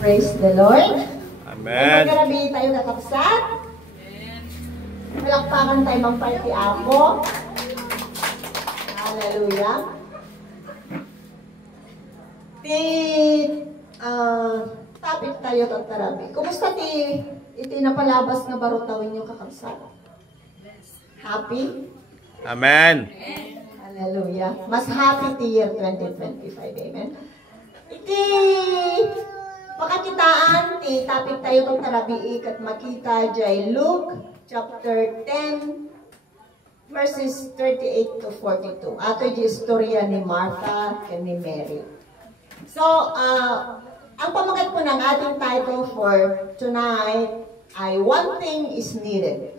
Praise the Lord. Amen. Magkarabi tayo kakapsat. Malakpakan tayo magparti ako. Hallelujah. Topic tayo tatarabi. Kumusta iti napalabas nga barutawin nyo kakapsat? Happy? Amen. Hallelujah. Mas happy ti year 2025. Amen. Iti pakakitaan ti topic tayo tong tarabi kat makita jay Luke chapter 10 verses 38 to 42. Ato di istorya ni Martha and ni Mary. So, ang pamagat po ng ating title for tonight ay One Thing is Needed.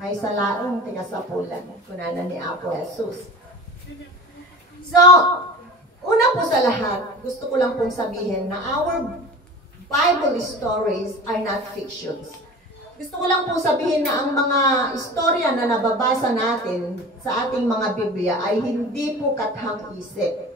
May salaong tigasapulan kunana ni Apo Jesus. So, una po sa lahat, gusto ko lang pong sabihin na our Bible stories are not fictions. Gusto ko lang pong sabihin na ang mga istorya na nababasa natin sa ating mga Biblia ay hindi po kathang isip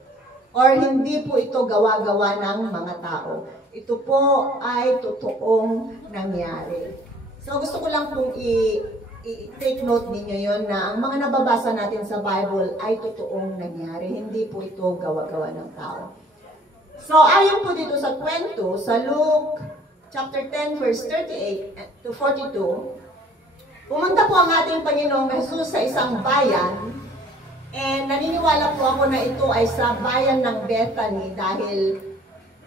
or hindi po ito gawa-gawa ng mga tao. Ito po ay totoong nangyari. So gusto ko lang pong i-take note ninyo yon na ang mga nababasa natin sa Bible ay totoong nangyari. Hindi po ito gawa-gawa ng tao. So ayon po dito sa kwento, sa Luke chapter 10 verse 38 to 42, pumunta po ang ating Panginoong Jesus sa isang bayan, and naniniwala po ako na ito ay sa bayan ng Bethany dahil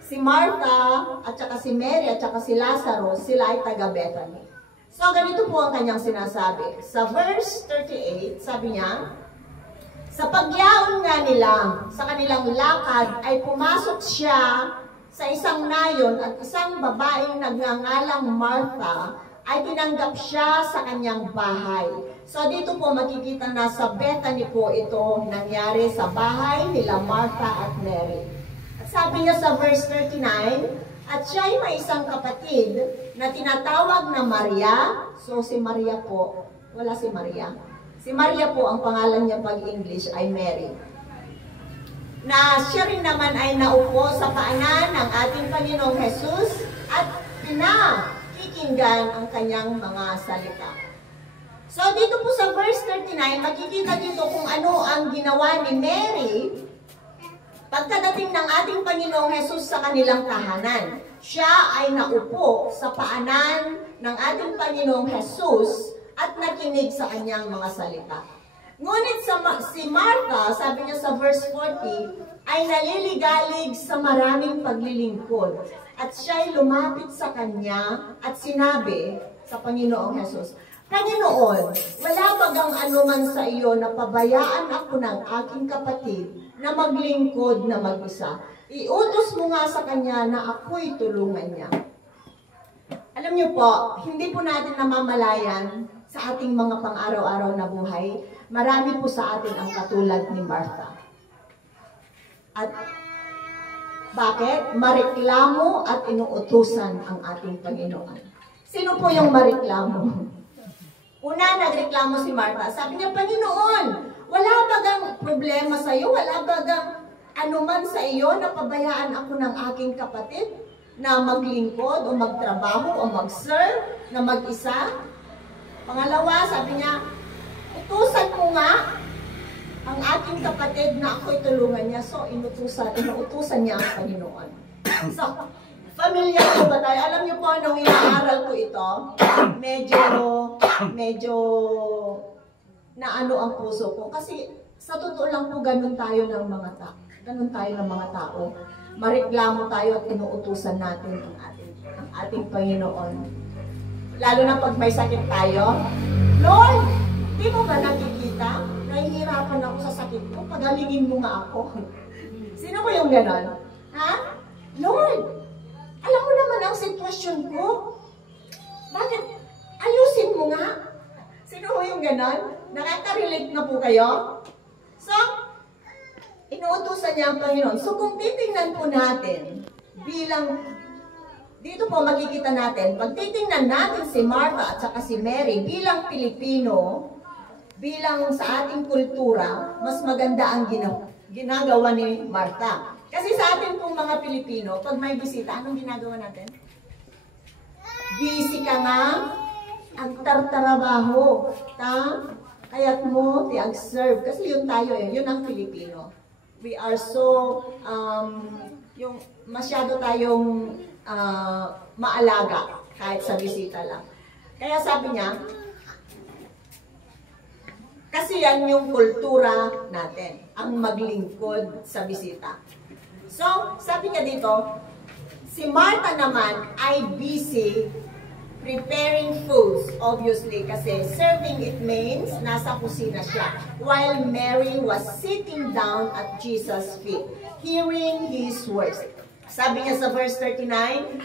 si Martha at saka si Mary at saka si Lazarus, sila ay taga Bethany. So ganito po ang kanyang sinasabi. Sa verse 38, sabi niya, sa pagyaon nga nila sa kanilang lakad ay pumasok siya sa isang nayon at isang babaeng nagngangalang Martha ay tinanggap siya sa kanyang bahay. So dito po makikita na sa Bethany po ito nangyari sa bahay nila Martha at Mary. At sabi niya sa verse 39, at siya ay may isang kapatid na tinatawag na Maria. So si Maria po, wala si Maria. Si Maria po ang pangalan niya pag-English ay Mary. Na siya rin naman ay naupo sa paanan ng ating Panginoong Jesus at pinakikinggan ang kanyang mga salita. So dito po sa verse 39, makikita dito kung ano ang ginawa ni Mary pagkadating ng ating Panginoong Jesus sa kanilang tahanan. Siya ay naupo sa paanan ng ating Panginoong Jesus at nakinig sa kanyang mga salita. Ngunit si Martha, sabi niya sa verse 40, ay naliligalig sa maraming paglilingkod. At siya ay lumapit sa kanya at sinabi sa Panginoong Jesus, Panginoon, wala bagang anuman sa iyo na pabayaan ako ng aking kapatid na maglingkod na mag-isa. Iutos mo nga sa kanya na ako'y tulungan niya. Alam niyo po, hindi po natin namamalayan sa ating mga pang-araw-araw na buhay, marami po sa atin ang katulad ni Martha. At bakit? Mareklamo at inuutusan ang ating Panginoon. Sino po yung mareklamo? Una, nagreklamo si Martha. Sabi niya, Panginoon, wala bagang problema sa iyo? Wala bagang anuman sa iyo na pabayaan ako ng aking kapatid na maglingkod o magtrabaho o mag-serve na mag-isa? Pangalawa, sabi niya, utusan mo nga ang aking kapatid na ako'y tulungan niya. So, inuutusan niya ang Panginoon. So, familiar po ba tayo? Alam niyo po, nung inaaral ko ito, medyo naano ang puso ko. Kasi, sa totoo lang po, ganun tayo ng mga tao. Ganun tayo ng mga tao. Mareklamo tayo at inuutusan natin ang ating Panginoon. Lalo na pag may sakit tayo, Lord, di mo ba nakikita? Nahihirapan ako sa sakit ko. Pagalingin mo nga ako. Sino ba yung ganon? Ha? Lord, alam mo naman ang sitwasyon ko. Bakit? Ayusin mo nga. Sino ba yung ganon? Nakaka-relate na po kayo? So, inuutusan niya ang Panginoon. So, kung titingnan po natin, dito po makikita natin, pag titingnan natin si Martha at saka si Mary bilang Pilipino, bilang sa ating kultura, mas maganda ang ginagawa ni Martha. Kasi sa ating pong mga Pilipino, pag may bisita, anong ginagawa natin? Busy ka nga, ang tartarabaho, kaya't mo, ti-serve. Kasi yun tayo yun ang Pilipino. We are so, yung masyado tayong maalaga, kahit sa bisita lang. Kaya sabi niya, kasi yan yung kultura natin, ang maglingkod sa bisita. So, sabi niya dito, si Martha naman ay busy preparing foods, obviously, kasi serving it means nasa kusina siya. While Mary was sitting down at Jesus' feet, hearing His words. Sabi niya sa verse 39,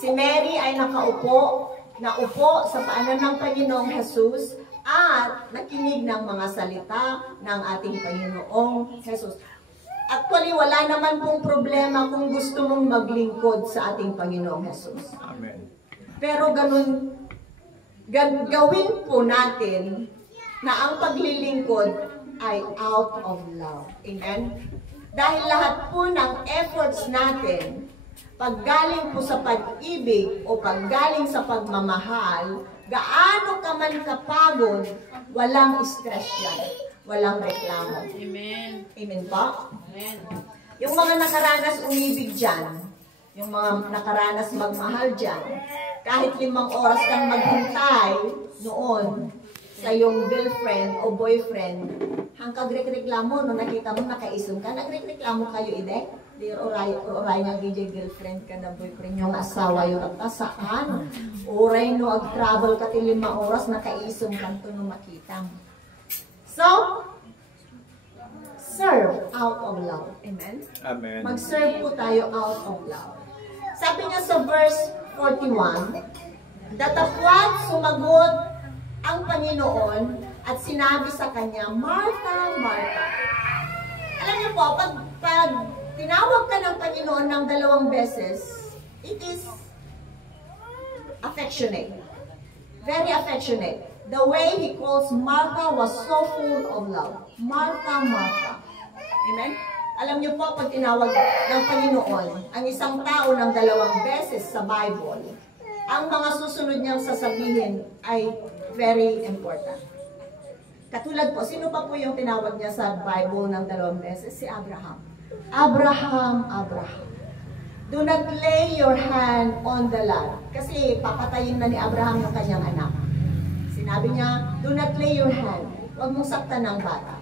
si Mary ay naupo sa paanan ng Panginoong Jesus at nakinig ng mga salita ng ating Panginoong Jesus. Actually, wala naman pong problema kung gusto mong maglingkod sa ating Panginoong Jesus. Amen. Pero gawin po natin na ang paglilingkod ay out of love. Amen? Dahil lahat po ng efforts natin, paggaling po sa pag-ibig o paggaling sa pagmamahal, gaano ka man kapagod, walang stress yan. Walang reklamo. Amen. Amen po? Amen. Yung mga nakaranas umibig dyan, yung mga nakaranas magmahal dyan, kahit 5 oras kang maghintay noon sa iyong girlfriend o boyfriend, hanggang reklamo, no nakita mo nakaisong ka, nagreklamo kayo, ide? Di oray nga gijay girlfriend ka na boyfriend yung asawa yung rata saan? Oray no ag-travel ka til 5 oras, nakaisong ka to no makita. So, serve out of love. Amen? Amen. Mag-serve po tayo out of love. Sabi niya sa verse 41, datapwat sumagot ang Panginoon at sinabi sa kanya, Martha, Martha. Alam niyo po, pag tinawag ka ng Panginoon ng 2 beses, it is affectionate. Very affectionate. The way He calls Martha was so full of love. Martha, Martha. Amen? Alam niyo po, pag tinawag ng Panginoon, ang isang tao ng 2 beses sa Bible, ang mga susunod niyang sasabihin ay very important. Katulad po, sino pa po yung tinawag niya sa Bible ng 2 beses? Si Abraham. Abraham, Abraham. Do not lay your hand on the lad. Kasi papatayin na ni Abraham yung kanyang anak. Sinabi niya, do not lay your hand. Huwag mong saktan ng bata.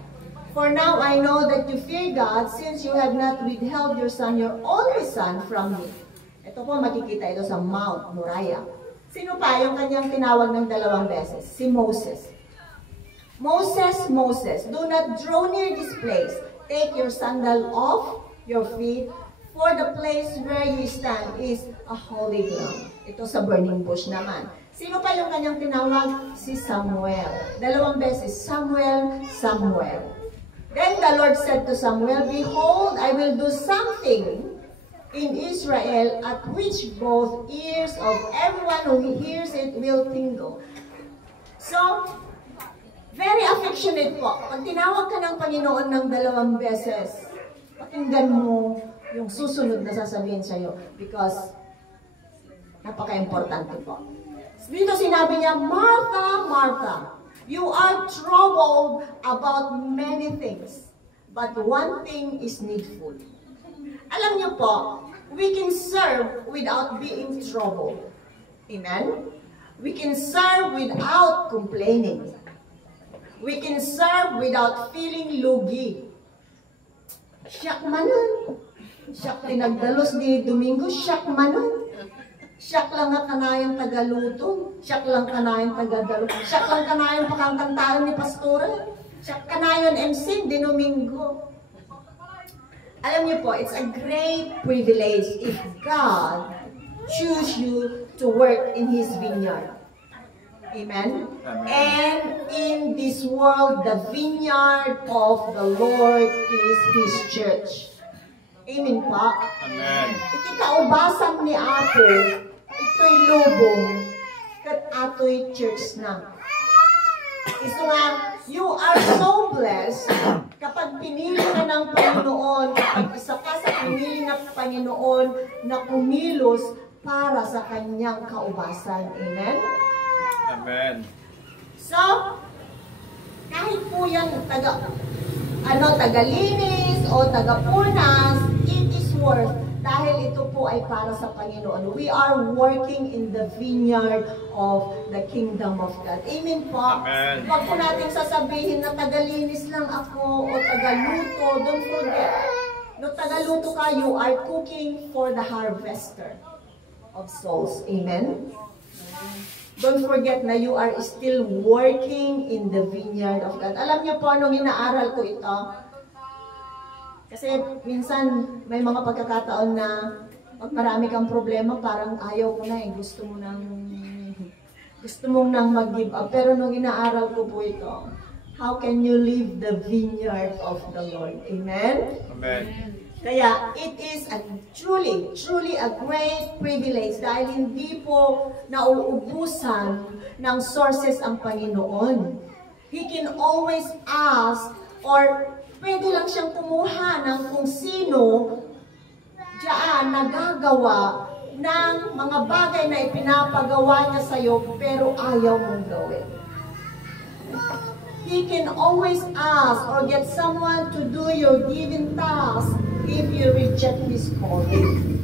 For now I know that you fear God since you have not withheld your son, your only son, from me. Ito po makikita ito sa Mount Moriah. Sino pa yung kanyang tinawag ng 2 beses? Si Moses. Moses, Moses, do not draw near this place. Take your sandal off your feet, for the place where you stand is a holy ground. Ito sa burning bush naman. Sino pa yung kanyang tinawag? Si Samuel. 2 beses, Samuel, Samuel. Then the Lord said to Samuel, behold, I will do something in Israel at which both ears of everyone who hears it will tingle. So, very affectionate po. Pag tinawag ka ng Panginoon ng 2 beses, pakinggan mo yung susunod na sasabihin sa'yo because napaka-importante po. Dito sinabi niya, Martha, Martha, you are troubled about many things, but one thing is needful. Alam niyo po, we can serve without being troubled. Amen? We can serve without complaining. We can serve without feeling lugi. Siyak manon. Siyak tinagdalos ni Domingo, siyak manon. Siyak lang nga kanayang tagaluto. Siyak lang kanayang tagadalo. Siyak lang kanayang pakangkantahan ni Pastora. Siyak kanayon MC di Domingo. Alam niyo po, it's a great privilege if God choose you to work in His vineyard. Amen? Amen. And in this world, the vineyard of the Lord is His church. Amen po? Amen. Iti kaubasan ni Apo, ito'y lubong, kat ato'y church na. Iso nga, you are so blessed Kapag pinili ka ng Panginoon, kapag isa ka sa pinili ng Panginoon na kumilos para sa kanyang kaubasan. Amen? Amen. So, kahit po yan tagalinis o tagapunas, it is worth dahil ito po ay para sa Panginoon. We are working in the vineyard of the kingdom of God. Amen po? Amen. Huwag po natin sasabihin na tagalinis lang ako o tagaluto. Don't forget, no tagaluto ka, you are cooking for the harvester of souls. Amen? Don't forget na you are still working in the vineyard of God. Alam niyo po, anong inaaral ko ito? Kasi minsan may mga pagkakataon na pag marami kang problema, parang ayaw ko na eh. Gusto mong nang mag-give up. Pero nung inaaral ko po ito, how can you live the vineyard of the Lord? Amen? Amen. Kaya it is truly a great privilege dahil hindi po nauubusan ng sources ang Panginoon. He can always ask or pwede lang siyang kumuha ng kung sino diyan nagagawa ng mga bagay na ipinapagawa niya sa iyo pero ayaw mong gawin. He can always ask or get someone to do your given task if you reject His calling.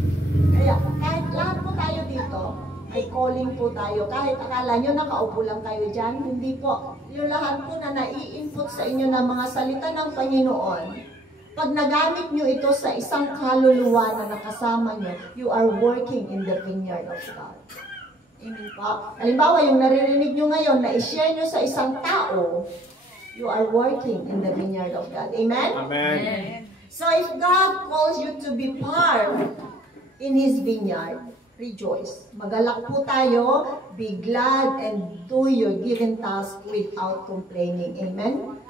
Kaya kahit lahat po tayo dito, may calling po tayo. Kahit akala nyo nakaupo lang kayo dyan, hindi po. Yung lahat po na nai-input sa inyo ng mga salita ng Panginoon, pag nagamit nyo ito sa isang kaluluwa na nakasama nyo, you are working in the vineyard of God. Amen po. Halimbawa, yung naririnig nyo ngayon na i-share nyo sa isang tao, you are working in the vineyard of God. Amen? Amen. So if God calls you to be part in His vineyard, rejoice. Magalak po tayo, be glad, and do your given task without complaining. Amen?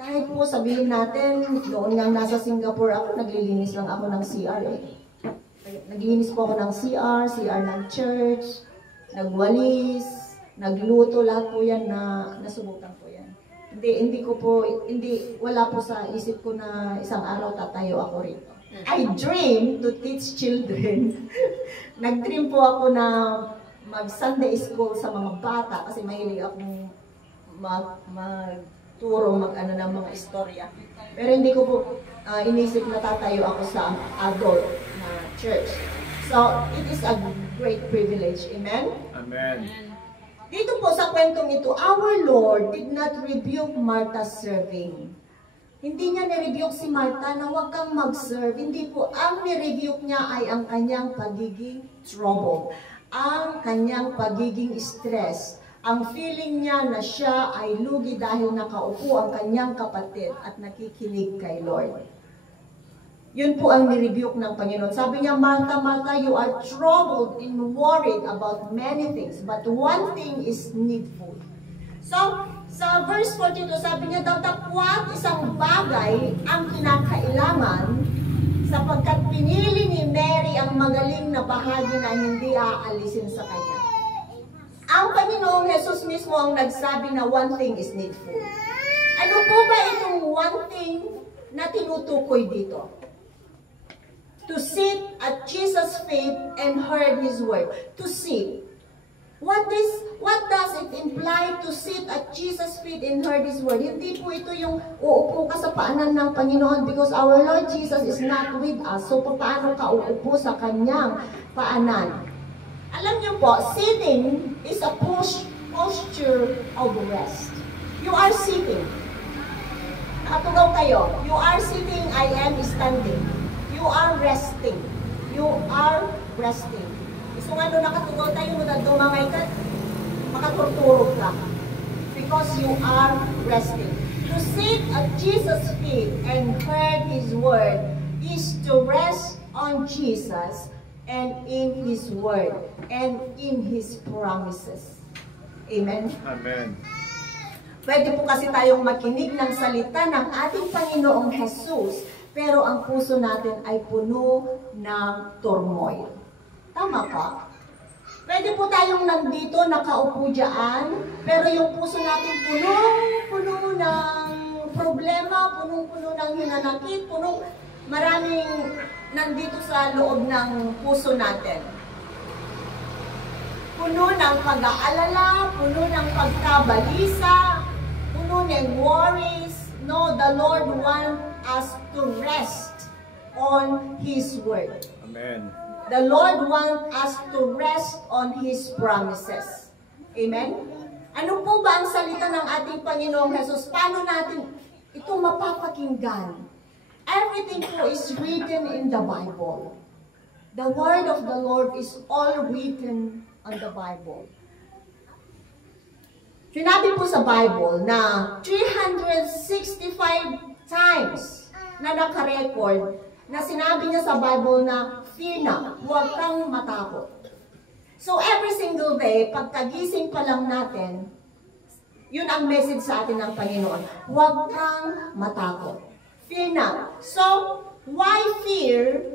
Kahit po sabihin natin, noon nga nasa Singapore ako, naglilinis lang ako ng CR. Naglilinis po ako ng CR ng church, nagwalis, nagluto, lahat po yan na nasubukan po yan. Wala po sa isip ko na isang araw tatayo ako rito. I dream to teach children. Nag-dream po ako na mag-Sunday school sa mga bata kasi mahilig akong magturo, ng mga istorya. Pero hindi ko po inisip na tatayo ako sa adult na church. So, it is a great privilege. Amen? Amen. Dito po sa kwentong ito, our Lord did not rebuke Martha's serving. Hindi niya nirebuke si Martha na huwag kang mag-serve. Hindi po. Ang nirebuke niya ay ang kanyang pagiging trouble. Ang kanyang pagiging stress. Ang feeling niya na siya ay lugi dahil nakaupo ang kanyang kapatid at nakikinig kay Lord. Yun po ang nirebuke ng Panginoon. Sabi niya, Martha, Martha, you are troubled and worried about many things, but one thing is needful. So, sa verse 42, sabi niya, datapwat isang bagay ang kinakailangan sapagkat pinili ni Mary ang magaling na bahagi na hindi aalisin sa kanya. Ang Panginoong Jesus mismo ang nagsabi na one thing is needful. Ano po ba itong one thing na tinutukoy dito? To sit at Jesus' feet and heard His word. To sit. What does it imply to sit at Jesus' feet and heard His word? Hindi po ito yung uupo ka sa paanan ng Panginoon because our Lord Jesus is not with us. So, paano ka uupo sa Kanyang paanan? Alam niyo po, sitting is a posture of rest. You are sitting. Nakatugaw kayo. You are sitting, I am standing. You are resting. You are resting. So nga doon nakatugaw tayo, dumangay ka, makaturturog ka. Because you are resting. To sit at Jesus' feet and heard His word is to rest on Jesus and in His word and in His promises. Amen? Amen. Pwede po kasi tayong makinig ng salita ng ating Panginoong Jesus, pero ang puso natin ay puno ng turmoil. Tama pa? Pwede po tayong nandito, nakaupo dyan, pero yung puso natin puno ng ng problema, punong-puno ng hinanakit, maraming nandito sa loob ng puso natin. Puno ng pag-aalala, puno ng pagkabalisa, puno ng worries. No, the Lord wants us to rest on His Word. Amen. The Lord wants us to rest on His promises. Amen? Ano po ba ang salita ng ating Panginoong Jesus? Paano natin ito mapapakinggan? Everything po is written in the Bible. The Word of the Lord is all written on the Bible. Sinabi po sa Bible na 365 times na nakarecord na sinabi niya sa Bible na fear not, huwag kang matakot. So every single day, pagkagising pa lang natin, yun ang message sa atin ng Panginoon. Huwag kang matakot. Fear not. So, why fear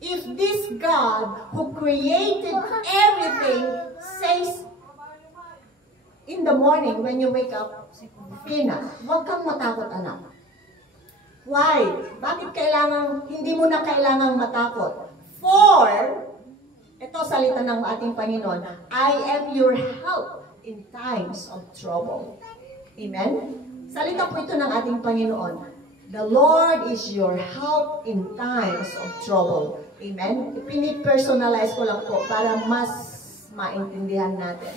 if this God who created everything says in the morning when you wake up, fear not. Huwag kang matakot, anak. Why? Bakit hindi mo na kailangang matakot? For, ito salita ng ating Panginoon, I am your help in times of trouble. Amen? Salita po ito ng ating Panginoon. The Lord is your help in times of trouble. Amen? Pinipersonalize ko lang po para mas maintindihan natin.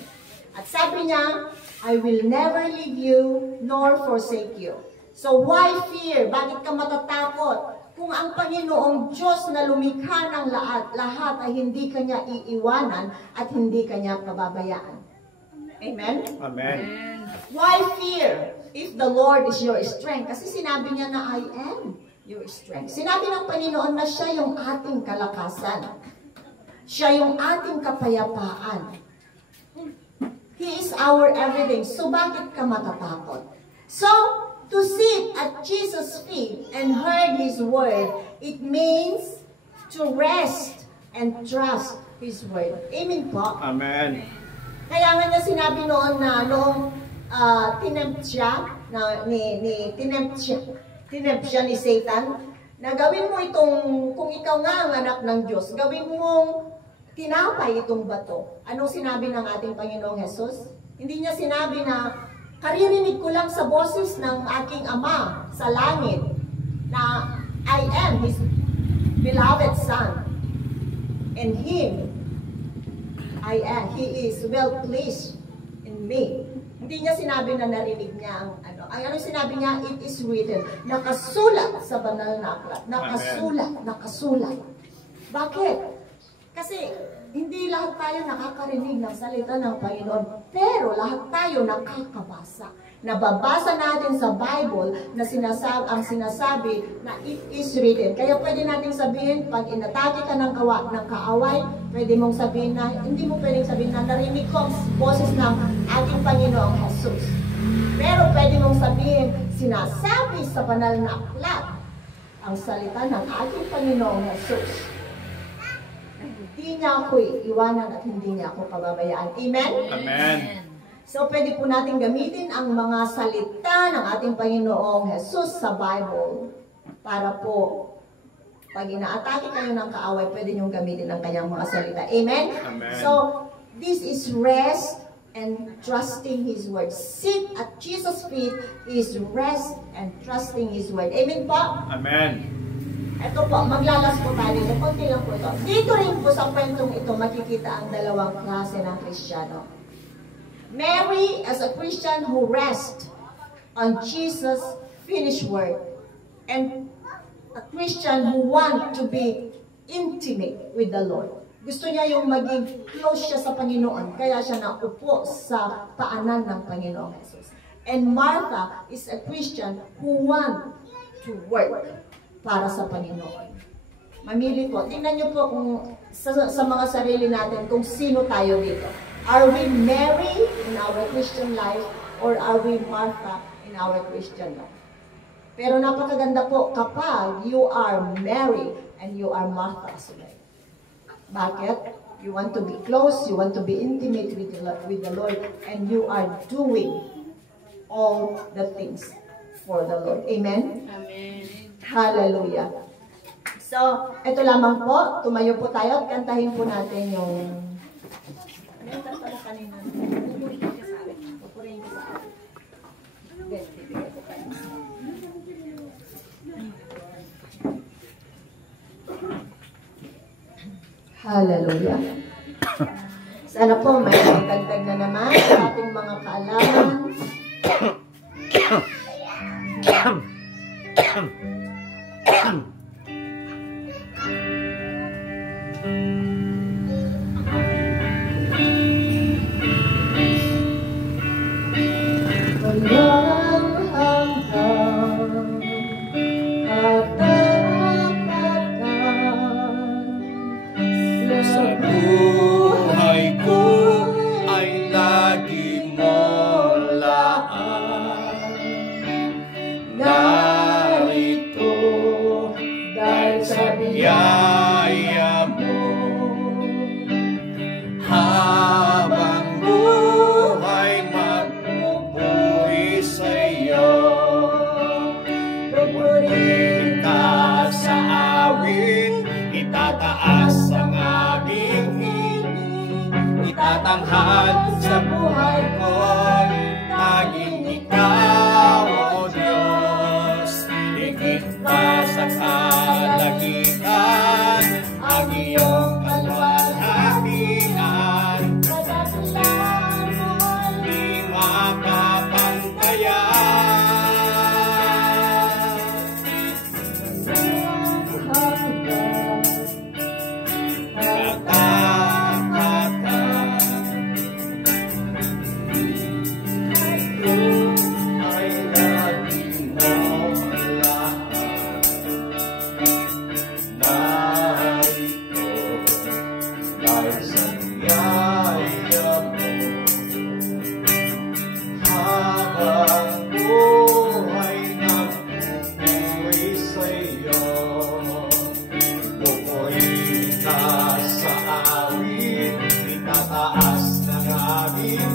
At sabi niya, I will never leave you nor forsake you. So why fear? Bakit ka matatakot? Kung ang Panginoong Diyos na lumikha ng lahat ay hindi kanya iiwanan at hindi kanya pababayaan. Amen? Amen. Why fear if the Lord is your strength? Kasi sinabi niya na I am your strength. Sinabi ng Panginoon na siya yung ating kalakasan. Siya yung ating kapayapaan. He is our everything. So bakit ka matatakot? So, to sit at Jesus' feet and hear His word, it means to rest and trust His word. Amen po? Amen. Kaya nga niya sinabi noon na noong tinempt siya, tinempt siya ni Satan, na gawin mo itong, kung ikaw nga ang anak ng Diyos, gawin mong tinapay itong bato. Anong sinabi ng ating Panginoong Jesus? Hindi niya sinabi na, karirinig ko lang sa boses ng aking Ama sa langit na I am His beloved Son. And Him, He is well pleased in me. Hindi niya sinabi na narinig niya ang ano. Ang sinabi niya, it is written. Nakasulat sa banal na aklat. Nakasulat. Bakit? Kasi hindi lahat tayo nakakarinig ng salita ng Panginoon, pero lahat tayo nakakabasa. Nababasa natin sa Bible na sinasabi na it is written. Kaya pwede natin sabihin, pag inatake ka ng kaaway, pwede mong sabihin na, hindi mo pwedeng sabihin na narinig ko ang boses ng ating Panginoong Jesus. Pero pwede mong sabihin, sinasabi sa banal na aklat ang salita ng ating Panginoong Jesus. Hindi niya ako iiwanan at hindi niya ako pababayaan. Amen? Amen. So, pwede po natin gamitin ang mga salita ng ating Panginoong Jesus sa Bible para po, pag inaatake kayo ng kaaway, pwede niyong gamitin ang kanyang mga salita. Amen? Amen. So, this is rest and trusting His Word. Sit at Jesus' feet is rest and trusting His Word. Amen po? Amen. Ito po, maglalas po tayo dito. Kunti lang po ito. Dito rin po sa kwentong ito, makikita ang dalawang klase ng Kristiyano. Mary, as a Christian who rests on Jesus' finished work. And a Christian who wants to be intimate with the Lord. Gusto niya yung maging close siya sa Panginoon. Kaya siya naupo sa paanan ng Panginoong Jesus. And Martha is a Christian who wants to work para sa Panginoon. Mamili po. Tingnan niyo po kung sa mga sarili natin kung sino tayo dito. Are we Mary in our Christian life or are we Martha in our Christian life? Pero napakaganda po kapag you are Mary and you are Martha as well. Bakit? You want to be close, you want to be intimate with the Lord, and you are doing all the things for the Lord. Amen? Amen. Hallelujah. So, ito lamang po. Tumayo po tayo at kantahin po natin yung... Hallelujah. Sana po may dagdag na naman sa ating mga kaalaman. Walang hanggang katapatan Sa buhay ko ay lagi mong laan. Narito dahil sa biyaya mo, habang buhay magpupuri sa'yo. Pupurihin ka sa awit, itataas ang aming hiling, itatanghal sa buhay ko'y tanging ikaw, O Diyos. Higit pa sa kalagitan ang iyong kalwalhatian,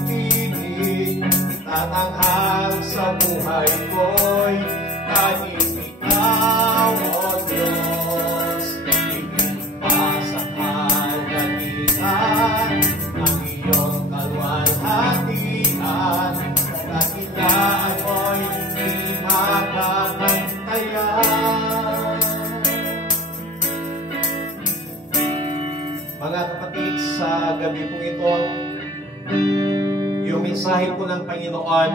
di tatanghal sa buhay ko'y tanging ikaw, O Diyos. Higit pa sa kalagitan ang iyong kalwalhatian, kagilaan mo'y di makapantayan. Mga kapatid, sa gabi pong ito, yung mensahe po ng Panginoon,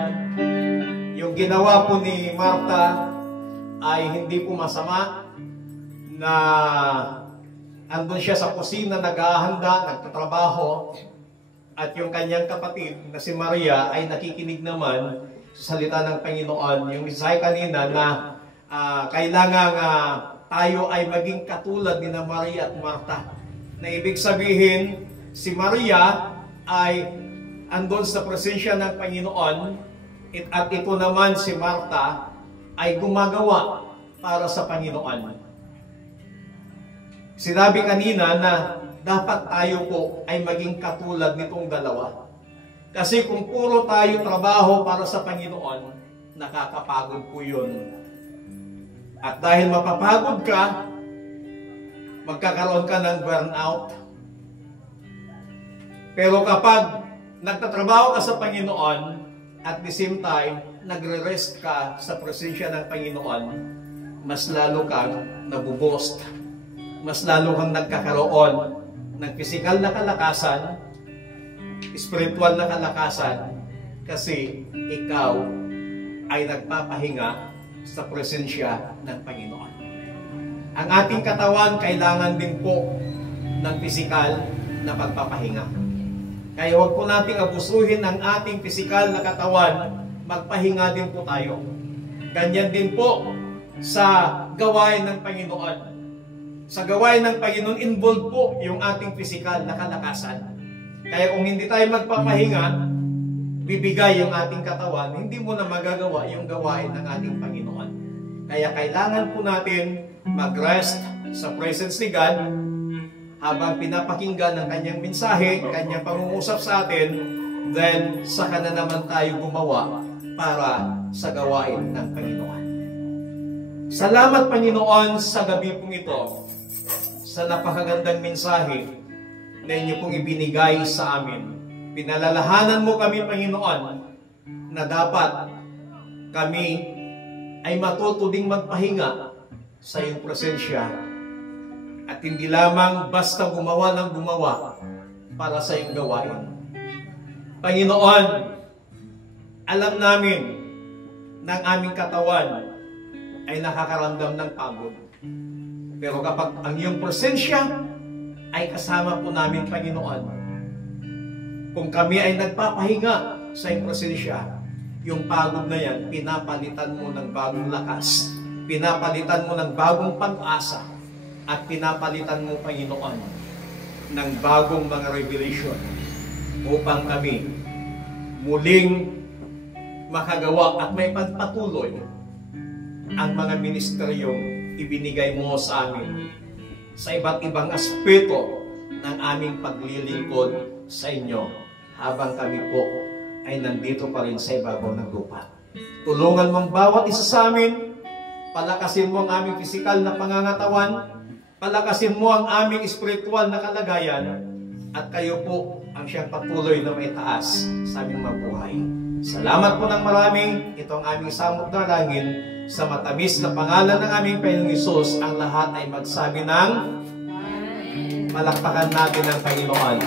yung ginawa po ni Marta ay hindi po masama, na andun siya sa kusina, naghahanda, nagtatrabaho, at yung kanyang kapatid na si Maria ay nakikinig naman sa salita ng Panginoon. Yung mensahe kanina na kailangan tayo ay maging katulad ni na Maria at Marta. Na ibig sabihin, si Maria ay andun sa presensya ng Panginoon, at ito naman si Marta ay gumagawa para sa Panginoon. Sinabi kanina na dapat tayo po ay maging katulad nitong dalawa. Kasi kung puro tayo trabaho para sa Panginoon, nakakapagod po yun. At dahil mapapagod ka, magkakaroon ka ng burnout. Pero kapag nagtatrabaho ka sa Panginoon, at the same time, nagre-rest ka sa presensya ng Panginoon, mas lalo kang nabubost. Mas lalo kang nagkakaroon ng physical na kalakasan, spiritual na kalakasan, kasi ikaw ay nagpapahinga sa presensya ng Panginoon. Ang ating katawan kailangan din po ng physical na pagpapahinga. Kaya huwag po nating abusuhin ang ating pisikal na katawan, magpahinga din po tayo. Ganyan din po sa gawain ng Panginoon. Sa gawain ng Panginoon, involved po yung ating pisikal na kalakasan. Kaya kung hindi tayo magpapahinga, bibigay yung ating katawan, hindi mo na magagawa yung gawain ng ating Panginoon. Kaya kailangan po natin mag-rest sa presence ni God, habang pinapakinggan ng kanyang mensahe, kanyang pangungusap sa atin, then saka na naman tayo gumawa para sa gawain ng Panginoon. Salamat, Panginoon, sa gabi pong ito, sa napakagandang mensahe na inyo pong ibinigay sa amin. Pinalalahanan mo kami, Panginoon, na dapat kami ay matuto ding magpahinga sa iyong presensya at hindi lamang basta gumawa ng gumawa para sa iyong gawain. Panginoon, alam namin ng aming katawan ay nakakaramdam ng pagod. Pero kapag ang iyong presensya ay kasama po namin, Panginoon, kung kami ay nagpapahinga sa iyong presensya, yung pagod na yan, pinapalitan mo ng bagong lakas, pinapalitan mo ng bagong pag-asa, at pinapalitan mo, Panginoon, ng bagong mga revelation upang kami muling makagawa at may pagpatuloy ang mga ministeryong ibinigay mo sa amin sa iba't ibang aspeto ng aming paglilingkod sa inyo habang kami po ay nandito pa rin sa ibabaw ng lupa. Tulungan mo ang bawat isa sa amin, palakasin mo ang aming pisikal na pangangatawan, palakasin mo ang aming espiritual na kalagayan, at kayo po ang siyang patuloy na may taas sa aming mabuhay. Salamat po ng marami, itong aming samot na langin, sa matamis na pangalan ng aming Panginoong Hesus, ang lahat ay magsabi ng palakpakan natin ang Panginoon.